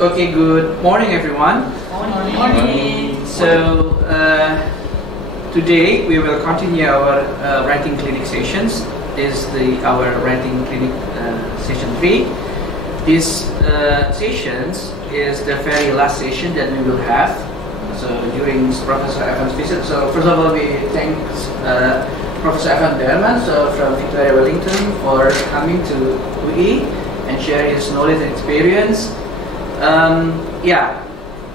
Okay, good morning everyone. Morning. So today we will continue our writing clinic sessions. This is our writing clinic session 3. This sessions is the very last session that we will have. So during Professor Evan's visit. So first of all, we thank Professor Evan Berman from Victoria Wellington for coming to UI and share his knowledge and experience.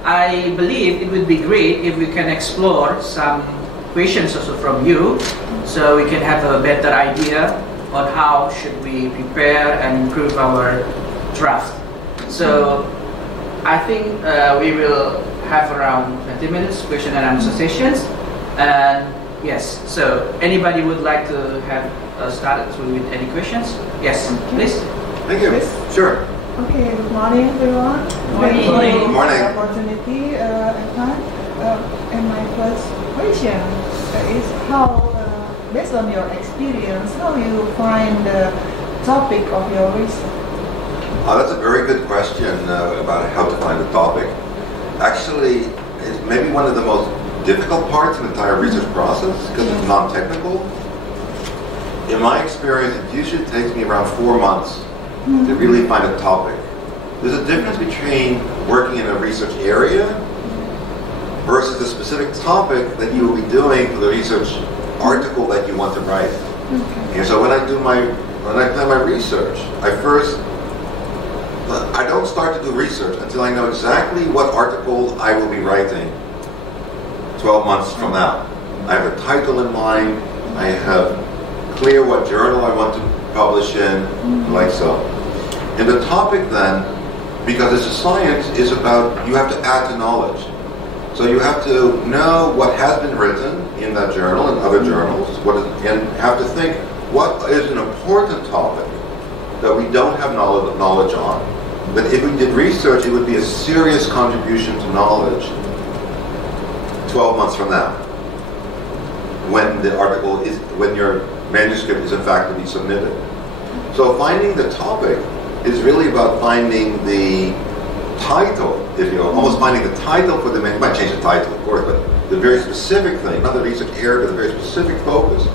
I believe it would be great if we can explore some questions also from you, so we can have a better idea on how should we prepare and improve our draft. So I think we will have around 20 minutes question and answer sessions. And yes, so anybody would like to have started with any questions? Yes, please. Thank you. Yes. Sure. Okay, good morning everyone. Morning. Thank you Good for morning. the opportunity and my first question is how, based on your experience, how you find the topic of your research? That's a very good question about how to find a topic. Actually, it's maybe one of the most difficult parts of the entire research process because it's non-technical. In my experience, it usually takes me around 4 months to really find a topic. There's a difference between working in a research area versus the specific topic that you will be doing for the research article that you want to write. Okay. And so when I plan my research, I don't start to do research until I know exactly what article I will be writing 12 months from now. I have a title in mind, I have clear what journal I want to publish in, like so. And the topic then, because it's a science, is about, you have to add to knowledge. So you have to know what has been written in that journal and other journals, and have to think, what is an important topic that we don't have knowledge on? That if we did research, it would be a serious contribution to knowledge 12 months from now, when your manuscript is in fact to be submitted. So finding the topic is really about finding the title, if you will, almost finding the title for the manuscript. You might change the title, of course, but the very specific thing, not the research area, but the very specific focus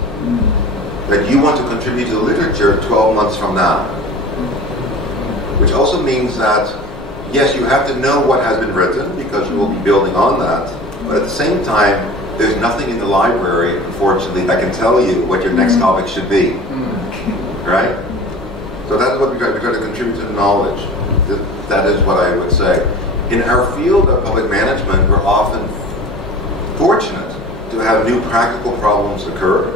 that you want to contribute to the literature 12 months from now. Which also means that, yes, you have to know what has been written because you will be building on that, but at the same time, there's nothing in the library, unfortunately, that can tell you what your next topic should be. Right? So that's what we try to contribute to the knowledge. That is what I would say. In our field of public management, we're often fortunate to have new practical problems occur.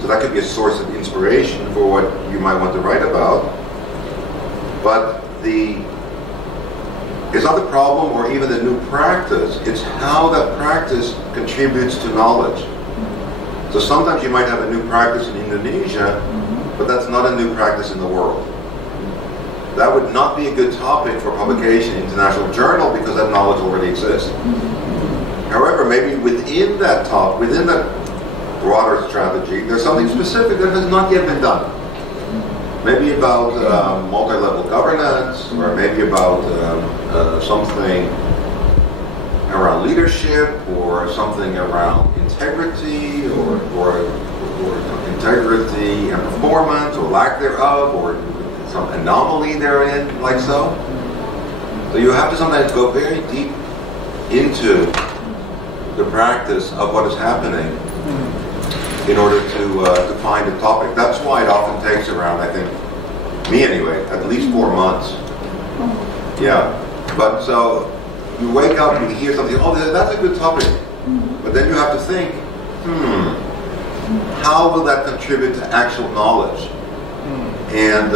So that could be a source of inspiration for what you might want to write about. But it's not the problem or even the new practice, it's how that practice contributes to knowledge. So sometimes you might have a new practice in Indonesia, but that's not a new practice in the world. That would not be a good topic for publication in an international journal because that knowledge already exists. However, maybe within that broader strategy, there's something specific that has not yet been done. Maybe about multi-level governance, or maybe about something around leadership, or something around integrity, or integrity and performance, or lack thereof, or some anomaly therein, like so. So you have to sometimes go very deep into the practice of what is happening in order to find a topic. That's why it often takes around, I think, me anyway, at least 4 months. Yeah, but so you wake up and you hear something, oh, that's a good topic. But then you have to think, how will that contribute to actual knowledge? And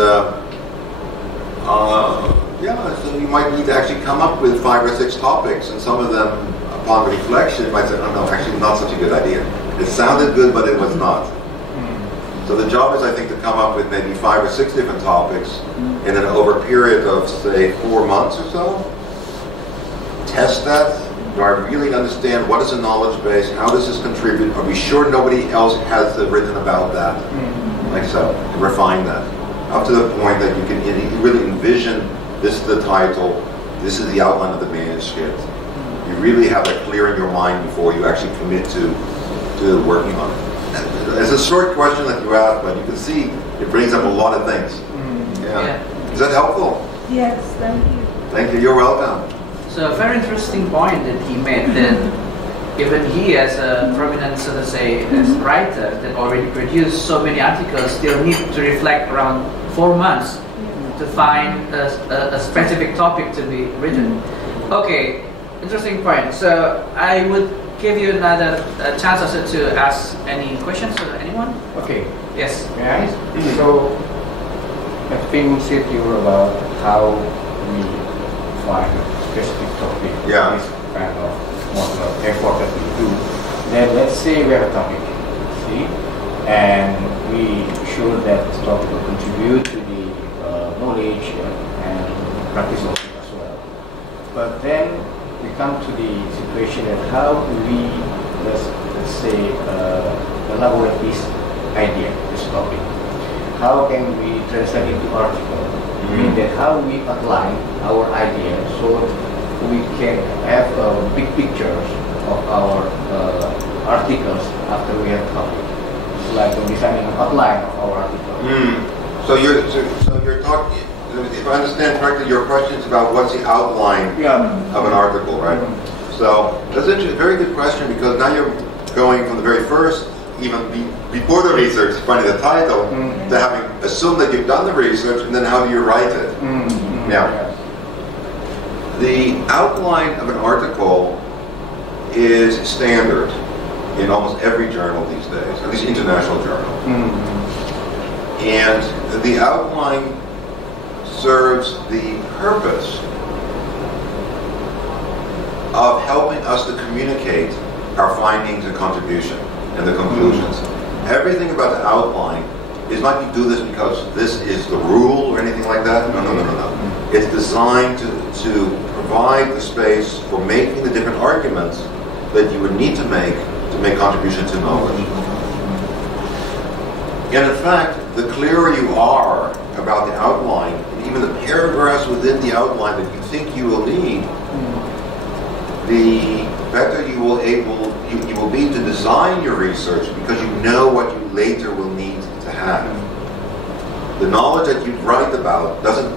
so you might need to actually come up with 5 or 6 topics, and some of them, upon reflection, you might say, oh no, actually not such a good idea. It sounded good, but it was not. So the job is, I think, to come up with maybe 5 or 6 different topics, and then over a period of, say, 4 months or so, test that. Do I really understand what is a knowledge base? How does this contribute? Are we sure nobody else has written about that? Like so, refine that up to the point that you can really envision this is the title, this is the outline of the manuscript. You really have that clear in your mind before you actually commit to working on it. It's a short question that you asked, but you can see it brings up a lot of things. Yeah. Is that helpful? Yes, thank you. Thank you. You're welcome. So a very interesting point that he made, that even he as a prominent, so to say, as writer that already produced so many articles, still need to reflect around 4 months to find a specific topic to be written. Okay, interesting point. So I would give you another chance also to ask any questions to anyone. Okay. Yes. May I? So, I've been said you about how we find a specific topic. Yeah. This kind of model of effort that we do. Then let's say we have a topic, see, and we sure that this topic will contribute to the knowledge and practice of it as well. But then we come to the situation that how do we, let's say, elaborate this idea, this topic. How can we translate it into article? I mean that how we outline our idea so we can have big pictures of our articles after we have topic. It's like designing an outline of our article. So you're talking. If I understand correctly, your question is about what's the outline of an article, right? So that's a very good question, because now you're going from the very first, even before the research, finding the title, to having assumed that you've done the research, and then how do you write it? Now, the outline of an article is standard in almost every journal these days, at least international journal. And the outline serves the purpose of helping us to communicate our findings and contribution and the conclusions. Everything about the outline is not you do this because this is the rule or anything like that. No. It's designed to provide the space for making the different arguments that you would need to make contribution to knowledge. And in fact, the clearer you are about the outline, and even the paragraphs within the outline that you think you will need, the better you will be to design your research, because you know what you later will need to have. The knowledge that you write about doesn't,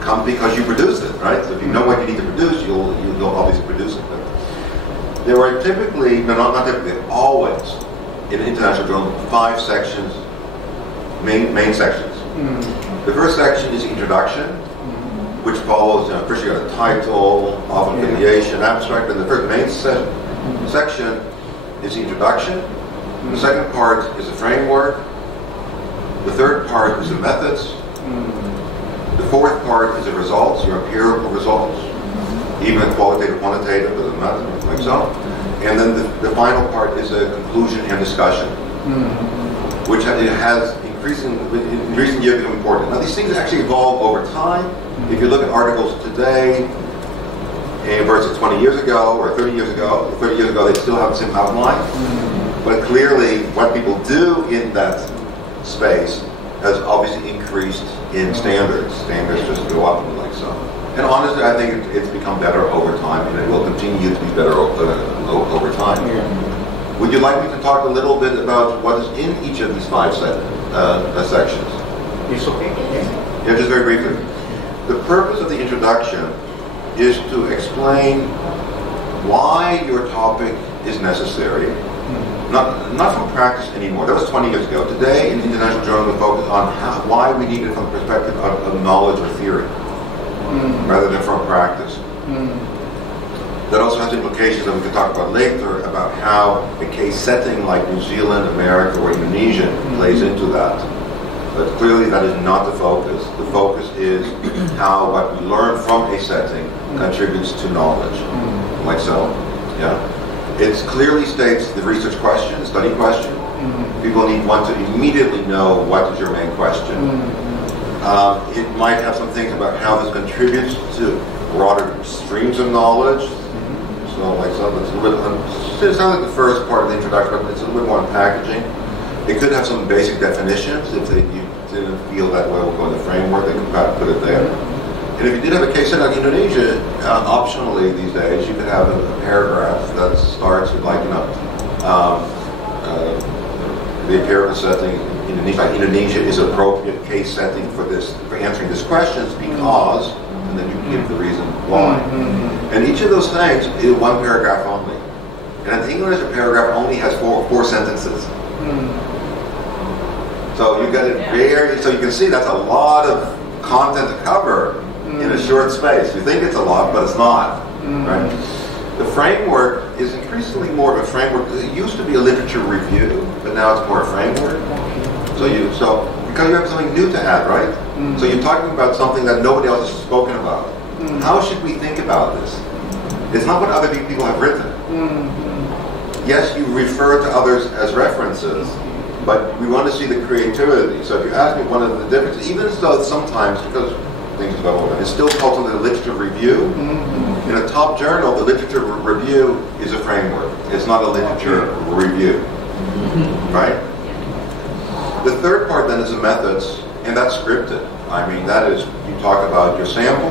come because you produced it, right? So if you know what you need to produce, you'll obviously produce it. But there are typically, not typically, always in an international journal, 5 sections, main sections. The first section is the introduction, which follows, first you got a title, often affiliation, abstract, and the first main section is the introduction. The second part is the framework. The third part is the methods. The fourth part is the results, your empirical results, even qualitative, quantitative, doesn't matter, like so. And then the final part is a conclusion and discussion, which has in recent years become important. Now these things actually evolve over time. If you look at articles today versus 20 years ago or 30 years ago, they still have the same outline. But clearly what people do in that space has obviously increased in standards. Standards just go up and like so. And honestly, I think it's become better over time, and it will continue to be better over time. Would you like me to talk a little bit about what is in each of these 5 sections? It's okay. Yeah, just very briefly. The purpose of the introduction is to explain why your topic is necessary. Not from practice anymore. That was 20 years ago. Today, in the International Journal, we focus on why we need it from the perspective of knowledge or theory, rather than from practice. That also has implications that we can talk about later, about how a case setting like New Zealand, America, or Indonesia plays into that. But clearly that is not the focus. The focus is how what we learn from a setting contributes to knowledge. Like so. Yeah. It clearly states the research question, the study question. People want to immediately know what is your main question. It might have some things about how this contributes to broader streams of knowledge. So, like so, it's a little bit. It sounds like the first part of the introduction, but it's a little bit more on packaging. It could have some basic definitions. If you didn't feel that way, we'll go in the framework. They can put it there. And if you did have a case study like Indonesia, optionally these days, you could have a paragraph that starts with like, the empirical setting in Indonesia. Like Indonesia is an appropriate case setting for answering these questions because, and then you give the reason why. And each of those things is one paragraph only. And in English, a paragraph only has four sentences. So you got it so you can see that's a lot of content to cover in a short space. You think it's a lot, but it's not, right? The framework is increasingly more of a framework. It used to be a literature review, but now it's more a framework. So because you have something new to add, right? So you're talking about something that nobody else has spoken about. How should we think about this? It's not what other people have written. Yes, you refer to others as references, but we want to see the creativity. So if you ask me one of the differences, even though sometimes, because things about it's still called something a literature review. In a top journal, the literature review is a framework. It's not a literature review, right? The third part then is the methods, and that's scripted. I mean, that is, you talk about your sample,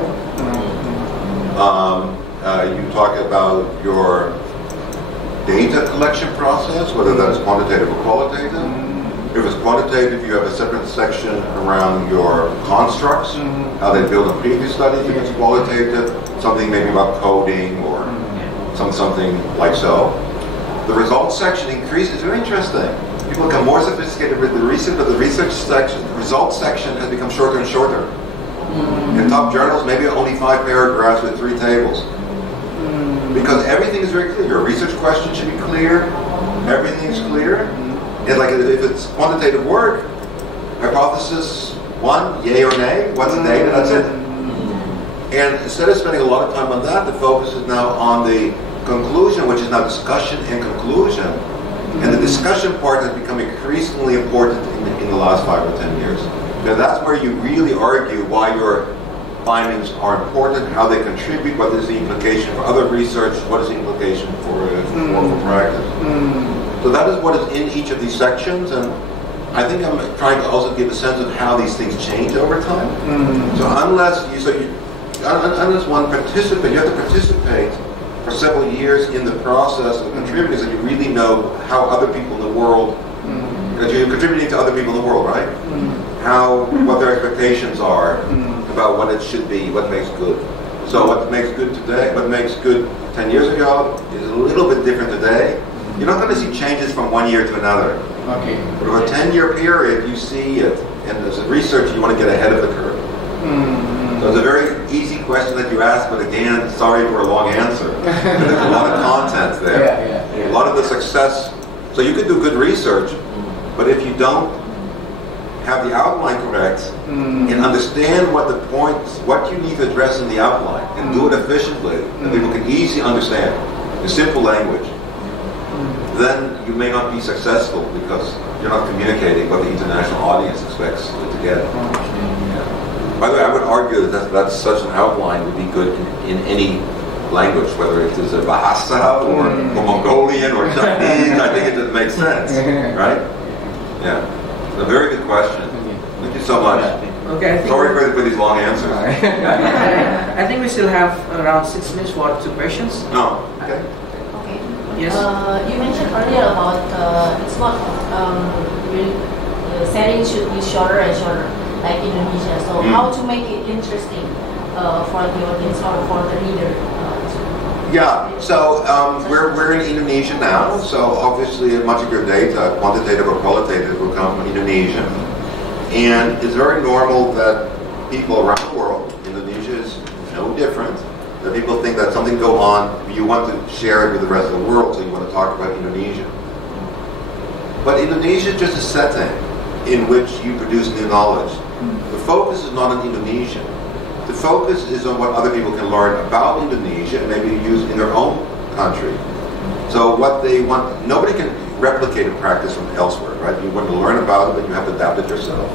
you talk about your data collection process, whether that's quantitative or qualitative. If it's quantitative, you have a separate section around your constructs, how they build on previous studies. If it's qualitative, something maybe about coding or something like so. The results section increases. It's very interesting. People become more sophisticated with the research, but the results section has become shorter and shorter. In top journals, maybe only 5 paragraphs with 3 tables. Because everything is very clear. Your research question should be clear. Everything is clear. And like if it's quantitative work, hypothesis 1, yay or nay, what's the data, that's it. And instead of spending a lot of time on that, the focus is now on the conclusion, which is now discussion and conclusion. And the discussion part has become increasingly important in the last 5 or 10 years. Now that's where you really argue why your findings are important, how they contribute, what is the implication for other research, what is the implication for practice. So that is what is in each of these sections, and I think I'm trying to also give a sense of how these things change over time. So unless one participant, you have to participate for several years in the process of contributing, so you really know how other people in the world, that you're contributing to other people in the world, right? What their expectations are about what it should be, what makes good. So what makes good today, what makes good 10 years ago is a little bit different today. You're not going to see changes from one year to another. Okay. But over a 10-year period, you see it. And as a researcher, you want to get ahead of the curve. So it's a very easy question that you ask, but again, sorry for a long answer. There's a lot of content there. A lot of the success. So you could do good research, but if you don't have the outline correct and understand what the points, what you need to address in the outline, and do it efficiently, and people can easily understand in simple language, then you may not be successful because you're not communicating what the international audience expects to get. By the way, I would argue that that's such an outline would be good in any language, whether it is a Bahasa or Mongolian or Chinese. I think it just makes sense, right? Yeah. A very good question. Thank you so much. Okay. Sorry for these long answers. I think we still have around 6 minutes for 2 questions. No. Okay. Yes. You mentioned earlier about it's not really, the setting should be shorter and shorter, like Indonesia. So how to make it interesting for the audience or for the reader? Yeah. So we're in Indonesia now. So obviously much of your data, quantitative or qualitative, will come from Indonesia, and it's very normal that people around the world, Indonesia is no different. That people think that something go on, you want to share it with the rest of the world, so you want to talk about Indonesia. But Indonesia is just a setting in which you produce new knowledge. The focus is not on Indonesia. The focus is on what other people can learn about Indonesia and maybe use in their own country. So what they want, nobody can replicate a practice from elsewhere, right? You want to learn about it, but you have to adapt it yourself.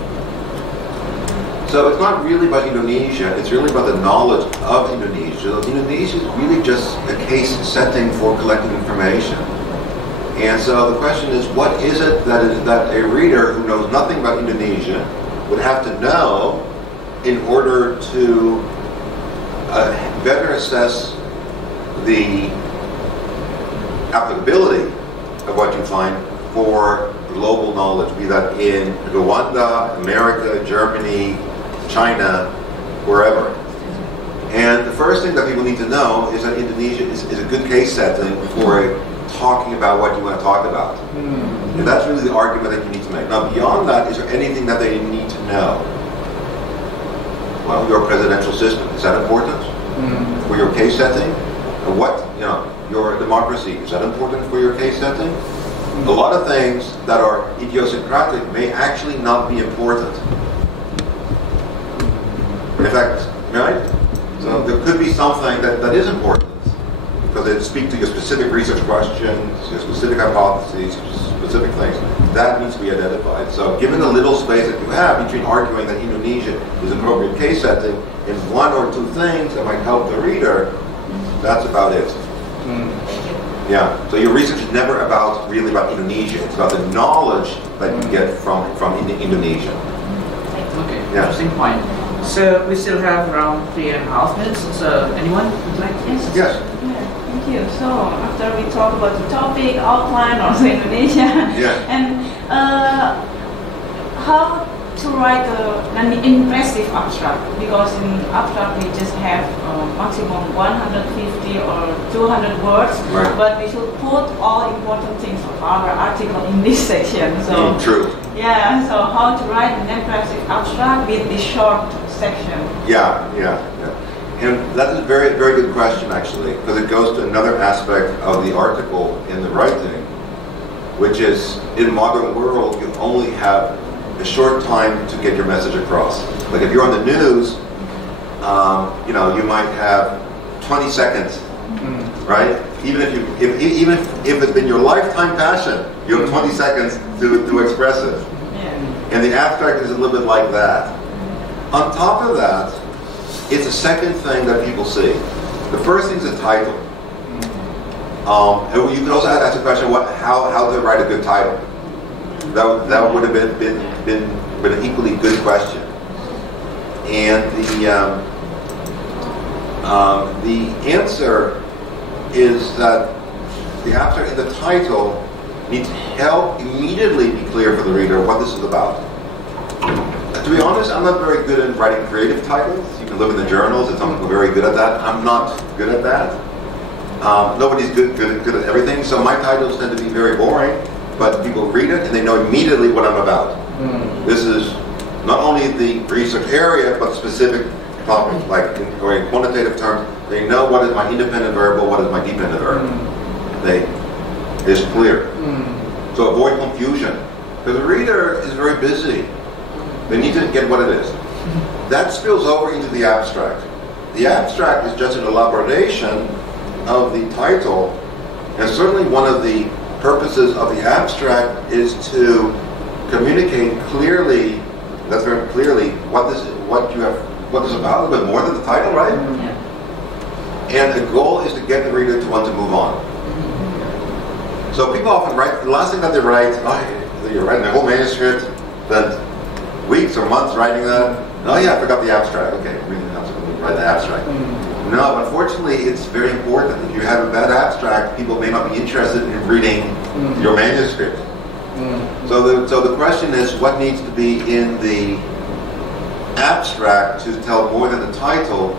So it's not really about Indonesia, it's really about the knowledge of Indonesia. Indonesia is really just a case setting for collecting information. And so the question is, what is it that a reader who knows nothing about Indonesia would have to know in order to better assess the applicability of what you find for global knowledge, be that in Rwanda, America, Germany, China, wherever. And the first thing that people need to know is that Indonesia is a good case setting for talking about what you want to talk about. And that's really the argument that you need to make. Now, beyond that, is there anything that they need to know? Well, your presidential system, is that important for your case setting? Or what, your democracy, is that important for your case setting? A lot of things that are idiosyncratic may actually not be important. In fact, right? So there could be something that is important because it speaks to your specific research questions, your specific hypotheses, specific things. That needs to be identified. So given the little space that you have between arguing that Indonesia is an appropriate case setting and one or two things that might help the reader, that's about it. Yeah. So your research is never really about Indonesia. It's about the knowledge that you get from Indonesia. Okay. Yeah. Interesting point. So we still have around 3.5 minutes. So anyone would like to answer? Yes. Yeah, thank you. So after we talk about the topic, outline, also Indonesia, and how to write an impressive abstract, because in abstract we just have maximum 150 or 200 words, right. But we should put all important things of our article in this section. So true. Yeah, so how to write an impressive abstract with this short section? Yeah. And that's a very, very good question, actually, because it goes to another aspect of the article in the writing, which is, in modern world, you only have a short time to get your message across. Like if you're on the news, you might have 20 seconds, right? Even if it's been your lifetime passion, you have 20 seconds to express it. Yeah. And the abstract is a little bit like that. On top of that, it's a second thing that people see. The first thing is the title. And you can also ask the question, how to write a good title? That would have been an equally good question. And the answer is that the abstract and the title need to help immediately be clear for the reader what this is about. To be honest, I'm not very good at writing creative titles. You can look in the journals, and some people are very good at that. I'm not good at that. Nobody's good at everything, so my titles tend to be very boring, but people read it and they know immediately what I'm about. This is not only the research area, but specific topics, like in quantitative terms, they know what is my independent variable, what is my dependent variable. It's clear. So avoid confusion, because the reader is very busy. They need to get what it is. That spills over into the abstract. The abstract is just an elaboration of the title, and certainly one of the purposes of the abstract is to communicate clearly, that's very clearly, what this is about, a little bit more than the title, right? And the goal is to get the reader to want to move on. So people often write, the last thing that they write, you're writing a whole manuscript, then weeks or months writing that. Oh yeah, I forgot the abstract. Okay, write the abstract. No, unfortunately, it's very important. If you have a bad abstract, people may not be interested in reading your manuscript. So the question is, what needs to be in the abstract to tell more than the title,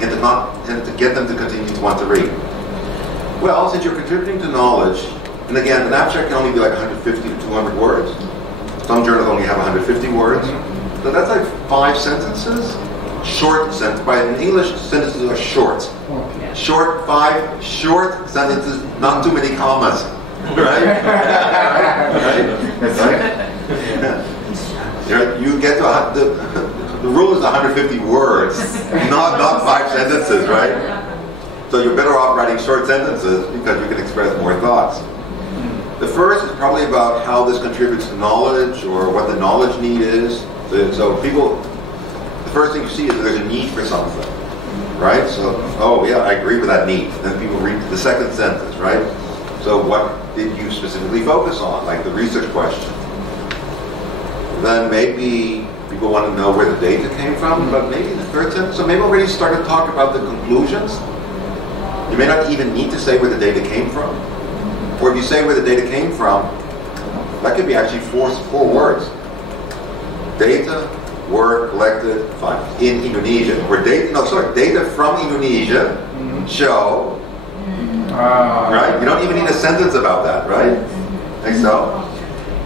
and to get them to continue to want to read? Well, since you're contributing to knowledge, and again, an abstract can only be like 150 to 200 words. Some journals only have 150 words. So that's like 5 sentences. Short sentence. In English, sentences are short. Short, 5 short sentences, not too many commas. Right? Right? You get to the rule is 150 words, not 5 sentences, right? So you're better off writing short sentences because you can express more thoughts. The first is probably about how this contributes to knowledge or what the knowledge need is. So people, the first thing you see is there's a need for something, right? So, oh yeah, I agree with that need. Then people read the second sentence, right? So what did you specifically focus on, like the research question? Then maybe people want to know where the data came from, but maybe in the third sentence, so maybe already start to talk about the conclusions. You may not even need to say where the data came from. Or if you say where the data came from, that could be actually four words. Data were collected in Indonesia. Or data from Indonesia show, right? You don't even need a sentence about that, right? Like so.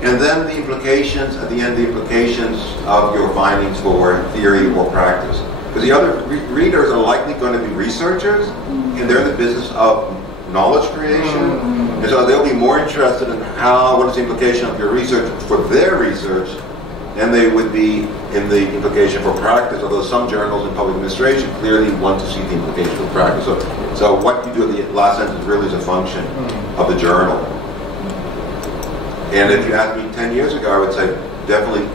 And then the implications, at the end, the implications of your findings for theory or practice. Because the other readers are likely going to be researchers, and they're in the business of knowledge creation. And so they'll be more interested in what is the implication of your research for their research than they would be in the implication for practice, although some journals in public administration clearly want to see the implication for practice. So what you do in the last sentence really is a function of the journal. And if you asked me 10 years ago, I would say definitely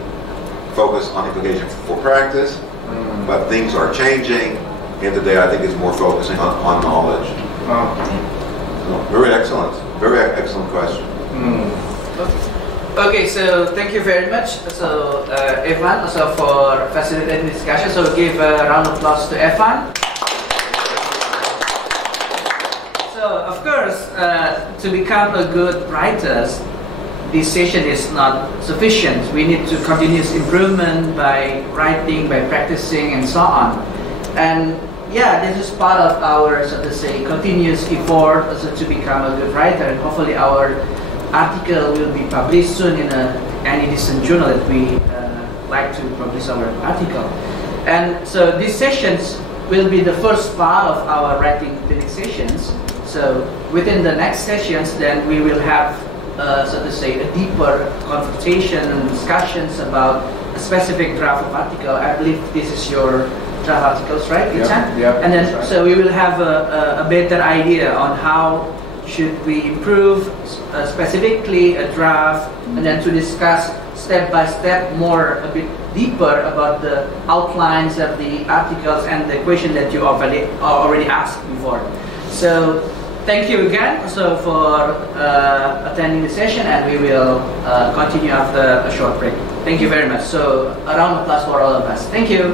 focus on implication for practice, but things are changing, and today I think it's more focusing on knowledge. So, very excellent question. Okay, so thank you very much. So Evan, also for facilitating discussion. So give a round of applause to Evan. So of course, to become a good writer, this session is not sufficient. We need to continuous improvement by writing, by practicing, and so on. And yeah, this is part of our, so to say, continuous effort also to become a good writer. And hopefully our article will be published soon in any decent journal that we like to publish our article. And so these sessions will be the first part of our writing clinic sessions. So within the next sessions, then we will have so to say, a deeper conversation and discussions about a specific draft of article. I believe this is your draft articles, right, Ichan? Yeah. And then, right. so we will have a better idea on how should we improve specifically a draft, and then to discuss step by step more, a bit deeper about the outlines of the articles and the question that you already asked before. So, thank you again also for attending the session, and we will continue after a short break. Thank you very much. So a round of applause for all of us. Thank you.